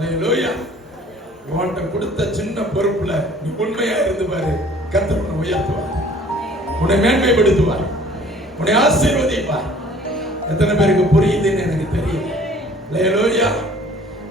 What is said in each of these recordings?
அல்லேலூயா உன்கிட்ட கொடுத்த சின்ன பொறுப்புல நீ உண்மையா இருந்து பாரு. கர்த்தர் உன்னை உயர்த்துவார். உன்னை மேன்மைப்படுத்துவார். உன்னை ஆசீர்வதிப்பார். எத்தனை பேருக்கு புரியுதுன்னு எனக்கு தெரியும். அல்லேலூயா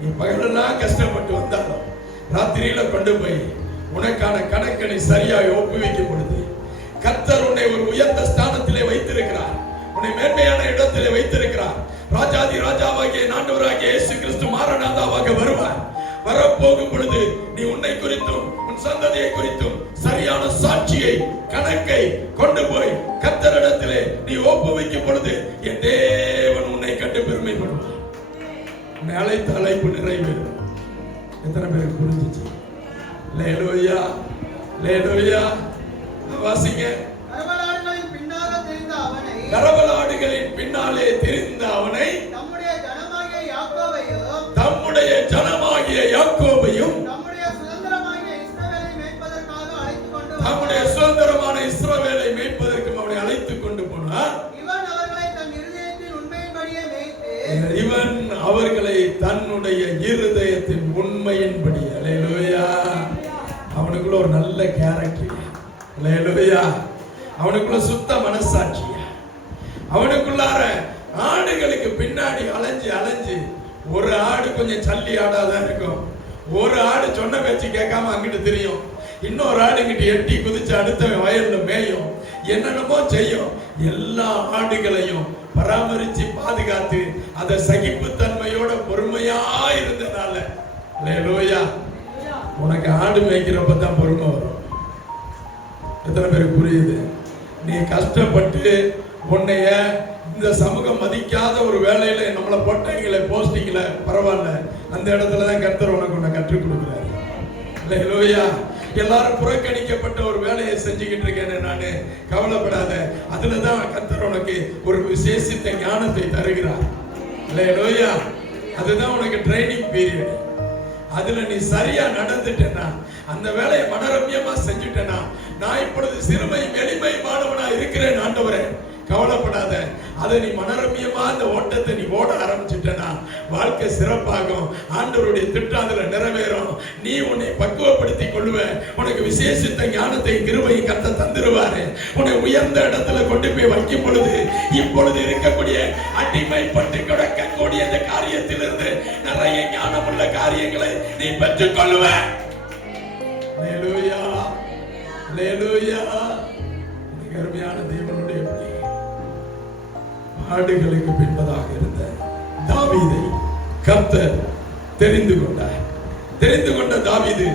நீ பகலெல்லாம் கஷ்டப்பட்டு வந்தாலும் ராத்திரியில கொண்டு போய் உனக்கான கணக்கனை சரியாக ஒப்புவிக்கும் பொழுது கர்த்தர் உன்னை ஒரு உயர்ந்த ஸ்தானத்திலே வைத்திருக்கிறார். உன்னை மேன்மையான இடத்திலே வைத்திருக்கிறார். ராஜாதி ராஜாவாகிய நாண்டவராகிய இயேசு கிறிஸ்து மாரநாதாவாக வருவார். வரப்போகும் பொழுது நீ உன்னை குறித்தும் உன் சந்ததியை குறித்தும் சரியான சாட்சியை கணக்கை கொண்டு போய் கத்தரிடத்திலே நீ ஒப்புவிக்கும் பொழுது என் தேவன் உன்னை கண்டு பெருமைப்படுவார். உன்னை அழைத்த அழைப்பு நிறைவேறும் எத்தனை பேருக்கு புரிஞ்சிச்சு? லேலோயா லேலோயா வாசிங்க. ஜனமாகிய யாக்கோபையும் நம்முடைய தம்முடைய. சுதந்திரமான இஸ்ரவேலை மேய்ப்பதற்கு அவனை அழைத்துக் கொண்டு போனார். இவன் அவர்களை தன்னுடைய இருதயத்தின் உண்மையின்படி. அலையலுயா. அவனுக்குள்ள ஒரு நல்ல கேரக்டர் அலையலுயா. அவனுக்குள்ள சுத்த மனசாட்சி அவனுக்குள்ளார ஆடுகளுக்கு பின்னாடி அலைஞ்சு அலைஞ்சு ஒரு ஆடு கொஞ்சம் சல்லி ஆடாதான் இருக்கும். ஒரு ஆடு சொன்ன பேச்சு கேட்காம அங்கிட்டு தெரியும். இன்னொரு ஆடு இங்கிட்டு எட்டி குதிச்சு அடுத்த வயல்ல மேயும். என்னென்னமோ செய்யும். எல்லா ஆடுகளையும் பராமரிச்சு பாதுகாத்து அதை சகிப்புத்தன்மையோட பொறுமையா இருந்தனால. லேலோயா உனக்கு ஆடு மேய்க்கிறப்ப தான் பொறுமை வரும். எத்தனை பேருக்கு புரியுது? நீ கஷ்டப்பட்டு உன்னைய இந்த சமூகம் மதிக்காத ஒரு வேலையில நம்மளை போட்டாங்களே போஸ்டிங்ல பரவாயில்ல. அந்த இடத்துல தான் கர்த்தர் உனக்கு உன்னை கற்றுக் கொடுக்குறாரு. அல்லேலூயா எல்லாரும் புறக்கணிக்கப்பட்ட ஒரு வேலையை செஞ்சுக்கிட்டு இருக்கேன் நானு. கவலைப்படாத. அதுல தான் கர்த்தர் உனக்கு ஒரு விசேஷித்த ஞானத்தை தருகிறார். அல்லேலூயா அதுதான் உனக்கு ட்ரைனிங் பீரியட் அதுல நீ சரியா நடந்துட்டேனா அந்த வேலையை மனரம்யமா செஞ்சுட்டேனா நான் இப்பொழுது சிறுமையும் எளிமையுமானவனா இருக்கிறேன் ஆண்டவரே. கவலைப்படாத. அதை நீ மனரமியமா அந்த ஓட்டத்தை நீ ஓட ஆரம்பிச்சிட்டனா. வாழ்க்கை சிறப்பாகும். ஆண்டவருடைய திட்டம் அதுல நிறைவேறும். நீ உன்னை பக்குவப்படுத்திக் கொள்ளுவ உனக்கு விசேஷித்த ஞானத்தை கிருபை கத்த தந்துருவாரு. உன்னை உயர்ந்த இடத்துல கொண்டு போய் வைக்கும் பொழுது இப்பொழுது இருக்கக்கூடிய அடிமைப்பட்டு கிடக்கக்கூடிய இந்த காரியத்திலிருந்து நிறைய ஞானமுள்ள காரியங்களை நீ பெற்றுக் கொள்ளுவ Hallelujah. தேவனுடைய ஆடுகளுக்கு பின்பதாக இருந்த தாவீதை கர்த்தர் தெரிந்து கொண்டார். தெரிந்து கொண்ட தாவீது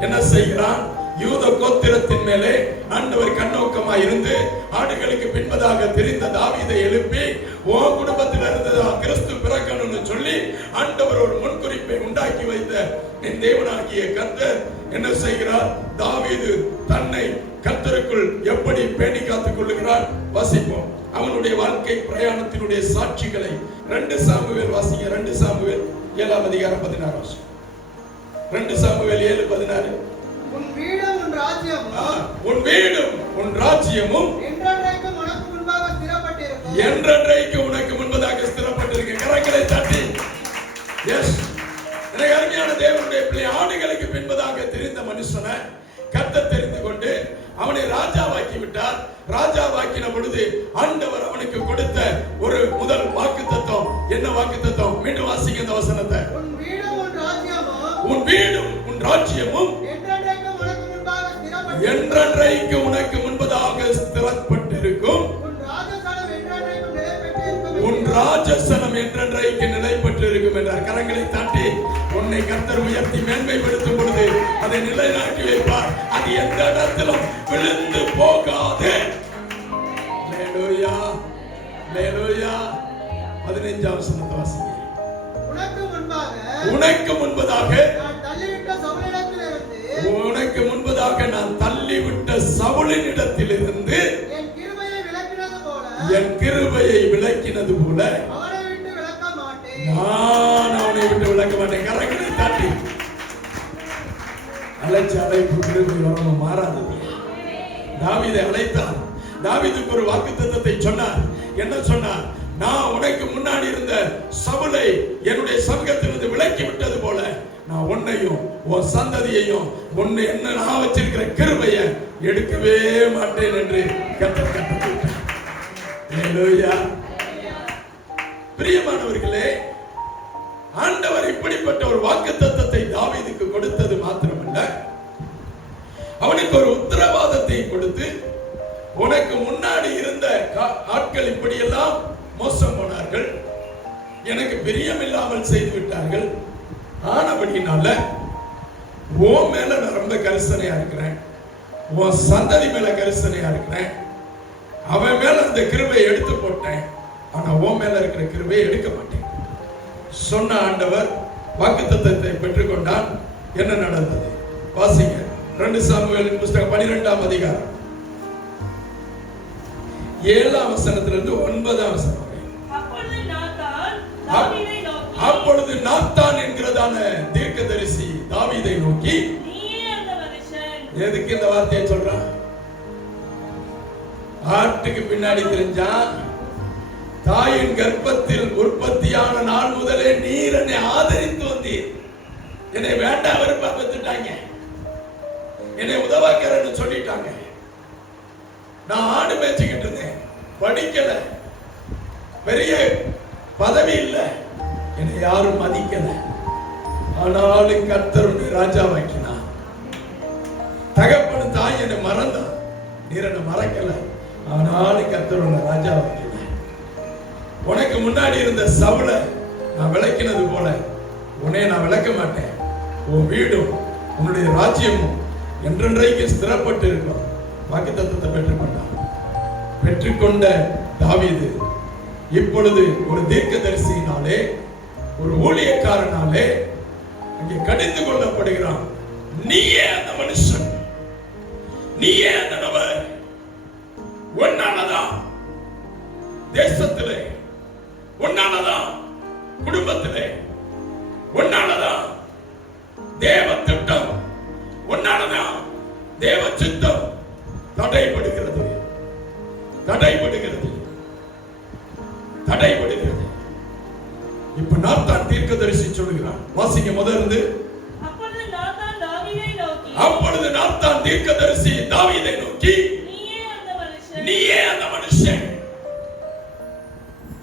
என்ன செய்கிறான் யூத கோத்திரத்தின் மேலே ஆண்டவர் கண்ணோக்கமா இருந்து ஆடுகளுக்கு பின்பதாக தெரிந்த தாவீதை எழுப்பி ஓ குடும்பத்தில் இருந்ததா கிறிஸ்து பிறக்கணும்னு சொல்லி ஆண்டவர் ஒரு முன்குறிப்பை உண்டாக்கி வைத்த என் தேவனாகிய கர்த்தர் என்ன செய்கிறார்? தாவீது தன்னை கர்த்தருக்குள் எப்படி பேணி காத்துக் கொள்ளுகிறார்? வசிப்போம். அவனுடைய வாழ்க்கை பிரயாணத்தினுடைய சாட்சிகளை ரெண்டு சாமுவேல் வாசிங்க. ரெண்டு சாமுவேல் ஏழாம் அதிகாரம் பதினாறு வருஷம் ரெண்டு சாமுவேல் ஏழு பதினாறு. உன் வீடும் உன் ராஜ்யமும் உன் வீடும் உன் ராஜ்யமும் என்றென்றைக்கும் உனக்கு முன்பாக ஸ்திரப்பட்டிருக்கும். என்றென்றைக்கு உனக்கு முன்பதாக ஸ்திரப்பட்டிருக்க கரங்களை தட்டி. எஸ் எனக்கு அருமையான தேவனுடைய பிள்ளை ஆடுகளுக்கு பின்பதாக தெரிந்த மனுஷனை கத்த தெரிந்து கொண்டு அவனை ராஜாவாக்கி விட்டார். ராஜாவாக்கின பொழுது ஆண்டவர் அவனுக்கு கொடுத்த ஒரு முதல் வாக்கு தத்துவம் என்ன வாக்கு தத்துவம் மீண்டும் வாசிங்க இந்த வசனத்தை உன் வீடும் உன் ராஜ்யமும் என்றென்றைக்கு உனக்கு முன்பதாக ஸ்திரப்பட்டிருக்கும் உன் ராஜசனம் என்றென்றைக்கு நிலை பெற்றிருக்கும் என்றார். கரங்களை தாட்டி உன்னை கர்த்தர் உயர்த்தி மேன்மைப்படுத்தும் பொழுது அதை நிலைநாட்டி வைப்பார். அது எந்த இடத்திலும் விழுந்து போகாது. பதினைஞ்சாம் உனக்கு முன்பதாக உனக்கு முன்பதாக நான் சவுளின் இடத்திலிருந்து என் கிருபையை விளக்கினது போல என் கிருபையை விளக்கினது போல நான் அவனை விட்டு விளக்க மாட்டேன். கரங்களை தாட்டி அழைச்ச அழைப்பு கிருபை வரணும் மாறாதது தாவீதை அழைத்தார் தாவீதுக்கு ஒரு வாக்குத்தத்தத்தை சொன்னார். என்ன சொன்னார்? நான் உனக்கு முன்னாடி இருந்த சவுலை என்னுடைய சமூகத்திலிருந்து விலக்கி விட்டது போல நான் உன்னையும் உன் சந்ததியையும் உன்னை என்ன நான் வச்சிருக்கிற கிருபைய எடுக்கவே மாட்டேன் என்று கத்தர் கட்டளையிட்டார். பிரியமானவர்களே ஆண்டவர் இப்படிப்பட்ட ஒரு வாக்கு தத்தத்தை தாவீதுக்கு கொடுத்தது மாத்திரமல்ல. அவனுக்கு ஒரு உத்தரவாதத்தை கொடுத்து உனக்கு முன்னாடி இருந்த கா- ஆட்கள் இப்படியெல்லாம் மோசம் போனார்கள் எனக்கு பிரியமில்லாமல் செய்து விட்டார்கள் ஆனபடினால உன் மேல நான் ரொம்ப கரிசனையா இருக்கிறேன். உன் சந்ததி மேல கரிசனையா இருக்கிறேன். அவன் மேல அந்த கிருபையை எடுத்து போட்டேன். ஆனா உன் மேல இருக்கிற கிருபையை எடுக்க மாட்டேன். சொன்ன ஆண்டவர் வாக்குத்தத்தத்தை பெற்றுக்கொண்டான் என்ன நடந்தது? வாசிங்க. ரெண்டு சாமுவேலின் புஸ்தகம் பனிரெண்டாம் அதிகாரம். ஏழாம் வசனத்திலிருந்து ஒன்பதாம் வசனம். அப்பொழுது நாத்தான் என்கிறதான தீர்க்கதரிசி தாவீதை நோக்கி. எதுக்கு இந்த வார்த்தையை சொல்றான் ஆட்டுக்கு பின்னாடி தெரிஞ்சான் தாயின் கர்ப்பத்தில் உற்பத்தியான நாள் முதலே நீர் என்னை ஆதரித்து வந்தீர். என்னை வேண்டாம் வெறுப்பா பெத்துட்டாங்க என்னை உதவாக்கிறன்னு சொல்லிட்டாங்க. நான் ஆடு மேய்ச்சிக்கிட்டு இருந்தேன். படிக்கல. பெரிய பதவி இல்லை. என்னை யாரும் மதிக்கல. ஆனாலும் கர்த்தர் ராஜா வைக்கினா தகப்பன் தாய் என்னை மறந்தான் நீர் என்னை மறக்கல. ஆனாலும் கர்த்தர் ராஜா ராஜாவாக்கினார் உனக்கு முன்னாடி இருந்த சவுளை நான் விளக்கினது போல உன்னை நான் விளக்க மாட்டேன். உன் வீடும் உன்னுடைய ராஜ்யமும் என்றென்றைக்கு ஸ்திரப்பட்டு இருக்கும். வாக்கு தத்துவத்தை பெற்றுக்கொண்டான். பெற்றுக்கொண்ட தாவிது இப்பொழுது ஒரு தீர்க்க தரிசியினாலே ஒரு ஊழியக்காரனாலே அங்கே கடிந்து கொள்ளப்படுகிறான். நீயே அந்த மனுஷன். நீயே அந்த நபர். ஒன்னாலதான் தேசத்திலே. ஒன்னாலதான் குடும்பத்திலே. ஒன்னாலதான் தேவ திட்டம் ஒன்னாலதான் தேவ சித்தம் தடைபடுகிறது. தடைபடுகிறது. தடைபடுகிறது. இப்ப நாத்தான் தீர்க்கதரிசி சொல்லுகிறான். வாசிங்க முதல்ல இருந்து அப்பொழுது நாத்தான் நாத்தான் தீர்க்கதரிசி தாவீதை நோக்கி நீயே அந்த மனுஷன்.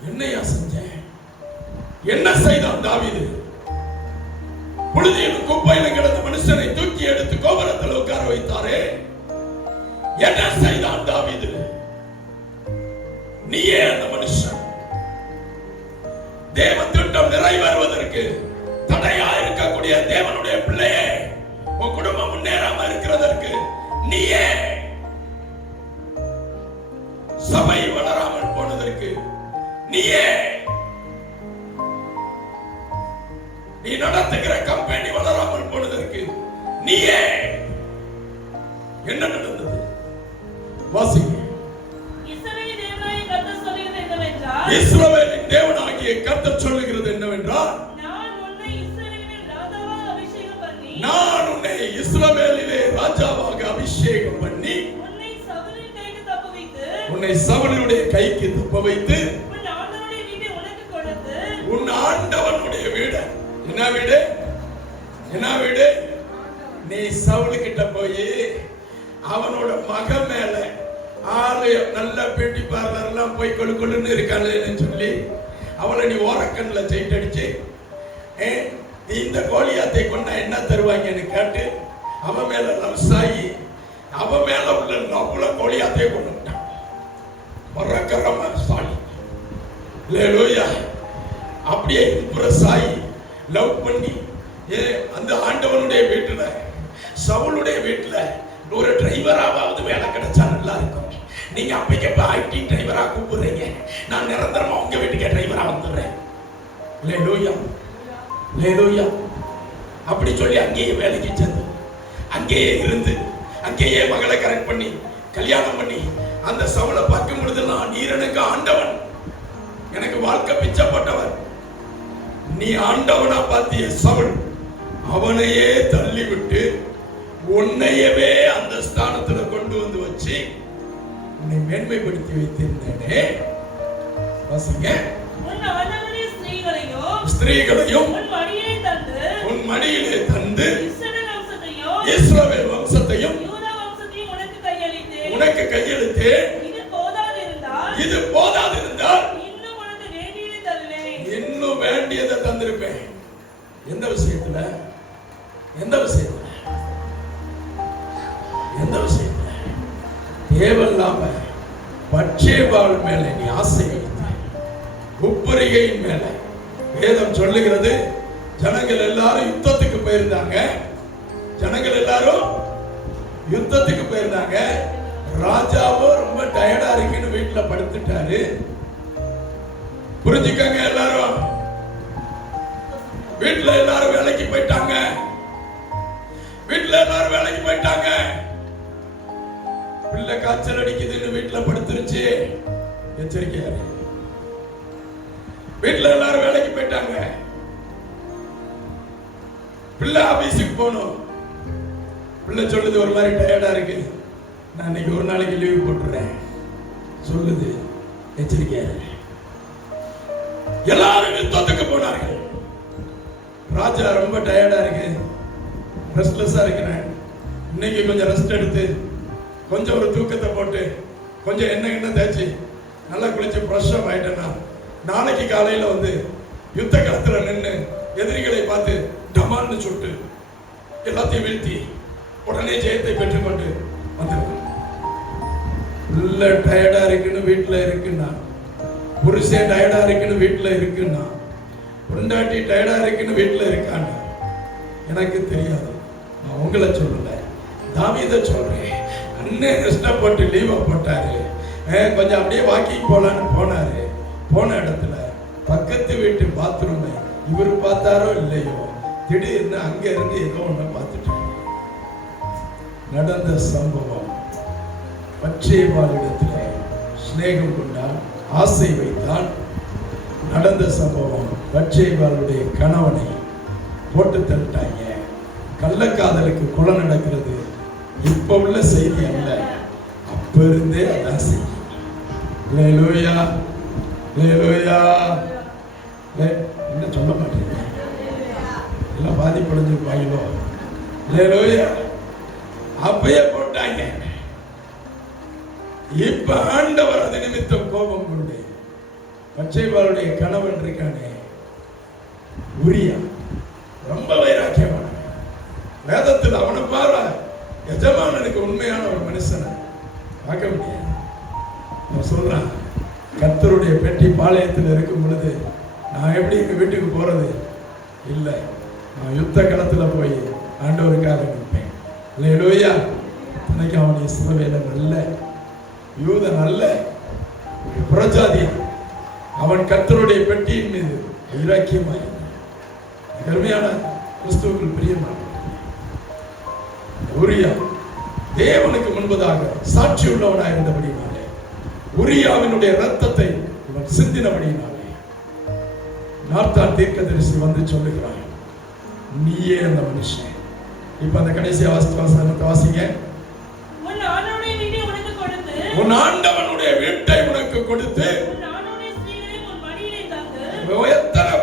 என்னையா செஞ்சேன்? என்ன செய்தான் தாவீது? புழுதியிலும் குப்பையிலும் கிடந்த மனுஷனை தூக்கி எடுத்து கோபுரத்தில் உட்கார வைத்தாரே. என்ன செய்தான் தாவீது? நீயே அந்த மனுஷன். தேவ திட்டம் நிறைவேறுவதற்கு தடையா இருக்கக்கூடிய தேவனுடைய பிள்ளையே உன் குடும்பம் முன்னேறாம இருக்கிறதற்கு நீயே சபை வளராமல் போனதற்கு நீயே நீ நடத்துகிற கம்பெனி வளராமல் போனதற்கு நீயே என்ன நடந்தது? வாசிங்க. இஸ்ரவேல் தேவனாகிய கர்த்தர் சொல்லுகிறது என்னவென்றால், நான் உன்னை இஸ்ரவேலில் ராஜாவாக அபிஷேகம் பண்ணி, நான் உன்னை இஸ்ரவேலிலே ராஜாவாக அபிஷேகம் பண்ணி உன்னை சவுலின் கைக்கு தப்ப வைத்து உன் ஆண்டவனுடைய வீடு. என்ன வீடு? என்ன வீடு? நீ சவுலு கிட்ட போய் அவனோட மக மேல ஆளு நல்ல பியூட்டி பார்லர் எல்லாம் போய் கொழு கொழுன்னு இருக்கான்னு சொல்லி அவளை நீ ஓரக்கண்ணுல ஜெயிட் நீ இந்த கோழியாத்தை கொண்டா என்ன தருவாங்கன்னு கேட்டு? அவன் மேல லவ்ஸாகி அவன் மேல உள்ள நம்மள கோழியாத்தையே கொண்டு விட்டான் மறக்கரம சாலி லேலூயா அப்படியே இம்ப்ரெஸ் ஆகி லவ் பண்ணி ஏ அந்த ஆண்டவனுடைய வீட்டுல சவுளுடைய வீட்டுல ஒரு டிரைவராவது வேலை கிடைச்சா நல்லா இருக்கும். நீங்க அப்பைக்கு ஐடி டிரைவரா கூப்பிடுறீங்க. நான் நிரந்தரமா உங்க வீட்டுக்கே வந்துடுறேன் லேலூயா லேலூயா அப்படி சொல்லி அங்கேயே வேலைக்கு சென்று அங்கேயே இருந்து அங்கேயே மகளை கரெக்ட் பண்ணி கல்யாணம் பண்ணி அந்த சவுளை பார்க்கும் பொழுதெல்லாம் நீர் எனக்கு ஆண்டவன். எனக்கு வாழ்க்கை பிச்சப்பட்டவர் நீ ஆண்டவனா பார்த்திய சவுள் அவனையே தள்ளி விட்டு உன்னையவே அந்த ஸ்தானத்துல கொண்டு வந்து வச்சு உன்னை மேன்மைப்படுத்தி வைத்திருந்தேனே. வாசிங்க. ஸ்திரீகளையும், உன் மடியிலே தந்து இஸ்ரவேல் வம்சத்தையும் உனக்கு கையெழுத்தேன் இது இன்னும் வேண்டியதை தந்திருப்பேன். எந்த விஷயத்துல? எந்த விஷயத்துல? எந்த விஷயத்துல? தேவையில்லாம பட்சேபால் மேல நீ ஆசை உப்பரிகையின் மேல. வேதம் சொல்லுகிறது ஜனங்கள் எல்லாரும் யுத்தத்துக்கு போயிருந்தாங்க. ஜனங்கள் எல்லாரும் யுத்தத்துக்கு போயிருந்தாங்க. ராஜாவோ ரொம்ப டயர்டா இருக்குன்னு வீட்டுல படுத்துட்டாரு. புரிஞ்சுக்கங்க எல்லாரும். வீட்டுல எல்லாரும் வேலைக்கு போயிட்டாங்க. வீட்டுல எல்லாரும் வேலைக்கு போயிட்டாங்க. பிள்ளை காய்ச்சல் அடிக்குதுன்னு வீட்டுல படுத்துருச்சு. எச்சரிக்கையா வீட்டுல எல்லாரும் வேலைக்கு போயிட்டாங்க. பிள்ளை ஆபீஸுக்கு போகணும். பிள்ளை சொல்லுது ஒரு மாதிரி டயர்டா இருக்கு. நான் இன்னைக்கு ஒரு நாளைக்கு லீவ் போட்டுறேன். சொல்லுது எச்சரிக்கையா எல்லாரும் யுத்தத்துக்கு போனார்கள். ராஜா ரொம்ப டயர்டா இருக்கு. ரெஸ்ட்லெஸ்ஸா இருக்கிறேன். இன்னைக்கு கொஞ்சம் ரெஸ்ட் எடுத்து கொஞ்சம் ஒரு தூக்கத்தை போட்டு கொஞ்சம் எண்ணெய் எண்ணெய் தேய்ச்சி நல்லா குளிச்சு ஃப்ரெஷ் அப் ஆயிட்டேன்னா நாளைக்கு காலையில் வந்து யுத்த களத்தில் நின்று எதிரிகளை பார்த்து டமான்னு சுட்டு எல்லாத்தையும் வீழ்த்தி உடனே ஜெயத்தை பெற்றுக்கொண்டு வந்துருவேன் இல்லை டயர்டா இருக்குன்னு வீட்டில் இருக்குன்னா புருஷே டயர்டா இருக்குன்னு வீட்டில் இருக்குன்னா பொண்டாட்டி டயர்டா இருக்குன்னு வீட்டில் இருக்காங்க எனக்கு தெரியாது. நான் உங்களை சொல்லல. தாவீத சொல்றேன். அண்ணே கஷ்டப்பட்டு லீவை போட்டாரு கொஞ்சம் அப்படியே வாக்கிங் போலான்னு போனாரு. போன இடத்துல பக்கத்து வீட்டு பாத்ரூமை இவர் பார்த்தாரோ இல்லையோ? திடீர்னு அங்க இருந்து ஏதோ ஒண்ணு பார்த்துட்டாங்க நடந்த சம்பவம். பச்சைபாலிடத்துல சிநேகம் கொண்டான் ஆசை வைத்தான். நடந்த சம்பவம் பச்சையவாளுடைய கணவனை போட்டு தள்ளிட்டாங்க. கள்ளக்காதலுக்கு கொலை நடக்கிறது இப்ப உள்ள செய்தி அல்ல. அப்ப இருந்தே அதான் செய்தி. என்ன சொல்ல மாட்டேங்க எல்லாம் பாதிப்படைஞ்சிருப்பாங்களோ லேலூயா அப்பயே போட்டாங்க. இப்ப ஆண்டவர் அது நிமித்தம் கோபம் கொண்டு பச்சைபாலுடைய கணவன் இருக்கானே. உரியா. ரொம்ப வைராக்கியமான வேதத்தில் அவனை பாரு எஜமானனுக்கு உண்மையான ஒரு மனுஷனை. பார்க்க முடியாது. சொல்றான் கர்த்தருடைய பெட்டி பாளையத்தில் இருக்கும் பொழுது நான் எப்படி எங்கள் வீட்டுக்கு போறது? இல்லை நான் யுத்த களத்தில் போய் ஆண்டவருக்காக நிற்பேன். இல்லையா இன்னைக்கு அவனுடைய சிலுவையில நல்ல யூத நல்ல ஒரு புறஜாதியன். அவன் கர்த்தருடைய பெட்டியின் மீது வைராக்கியமாய் கருமையான கிறிஸ்துவுக்குள் பிரியமான உரியா தேவனுக்கு முன்பதாக சாட்சி உள்ளவனாக இருந்தபடி உரியாவினுடைய ரத்தத்தை இவன் சிந்தினபடினாலே நார்த்தான் தீர்க்கதரிசி வந்து சொல்லுகிறான் நீயே அந்த மனுஷன். இப்ப அந்த கடைசி வாசி- வாசனத்தை வாசிங்க. உன் ஆண்டவனுடைய வீட்டை உனக்கு கொடுத்து எத்தனை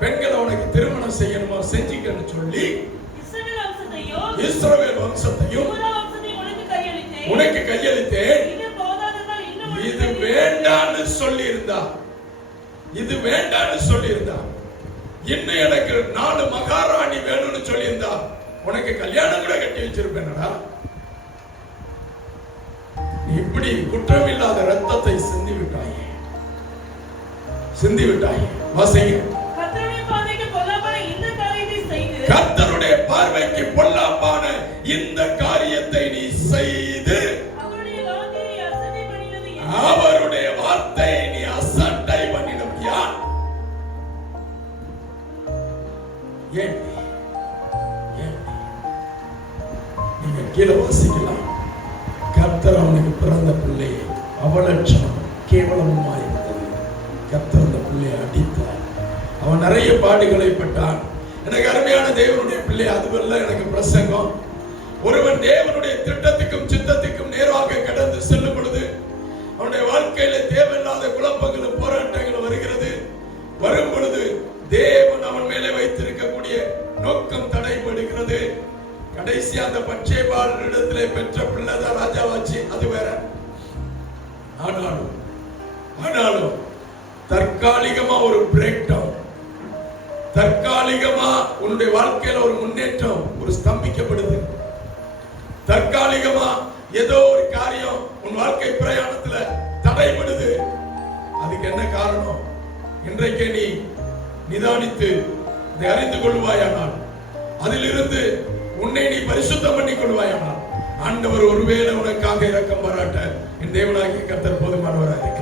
பெண்களை உனக்கு திருமணம் செய்யணுமோ செஞ்சுக்கன்னு சொல்லி இஸ்ரவேல் வம்சத்தையும் உனக்கு கையளித்தேன். வேண்டான்னு சொல்லி இருந்தா இது வேண்டான்னு சொல்லி இருந்தா இன்னும் எனக்கு நாலு மகாராணி வேணும்னு சொல்லி இருந்தா உனக்கு கல்யாணம் கூட கட்டி வச்சிருப்பேனடா. இப்படி குற்றமில்லாத ரத்தத்தை சிந்தி விட்டாயே. சிந்தி விட்டாயே. வாசிங்க ஏன் ஏன்? நீங்க கீழே வாசிக்கலாம். கர்த்தர் அவனுக்கு பிறந்த பிள்ளை அவலட்சணம் கேவலமாய் இருந்தது. கர்த்தர் அந்த பிள்ளையை அடித்தார். அவன் நிறைய பாடுகளை பட்டான் எனக்கு அருமையான தேவனுடைய பிள்ளை அதுவல்ல எனக்கு பிரசங்கம். ஒருவன் தேவனுடைய திட்டத்துக்கும் சித்தத்துக்கும் நேராக கடந்து செல்லும் பொழுது அவனுடைய வாழ்க்கையில தேவையில்லாத குழப்பங்களும் போராட்டங்களும் வருகிறது. வரும் பொழுது தேவ அவருடைய நோக்கம் தடைபடுகிறது கடைசி அந்த பச்சை பாலனிடத்திலே பெற்ற பிள்ளைதான் ராஜாவாச்சு. அது வேற. ஆனாலும் ஆனாலும் தற்காலிகமா ஒரு பிரேக் டவுன் தற்காலிகமா உன்னுடைய வாழ்க்கையில ஒரு முன்னேற்றம் ஒரு ஸ்தம்பிக்கப்படுது. தற்காலிகமா ஏதோ ஒரு காரியம் உன் வாழ்க்கை பிரயாணத்துல தடைபடுது. அதுக்கு என்ன காரணம்? இன்றைக்கு நீ நிதானித்து நீ அறிந்து கொள்வாயானால் அதிலிருந்து உன்னை நீ பரிசுத்தம் பண்ணிக் கொள்வாயானால் ஆண்டவர் ஒருவேளை உனக்காக இறக்கம் பாராட்ட என் தேவனாகிய கத்தர் போதுமானவராக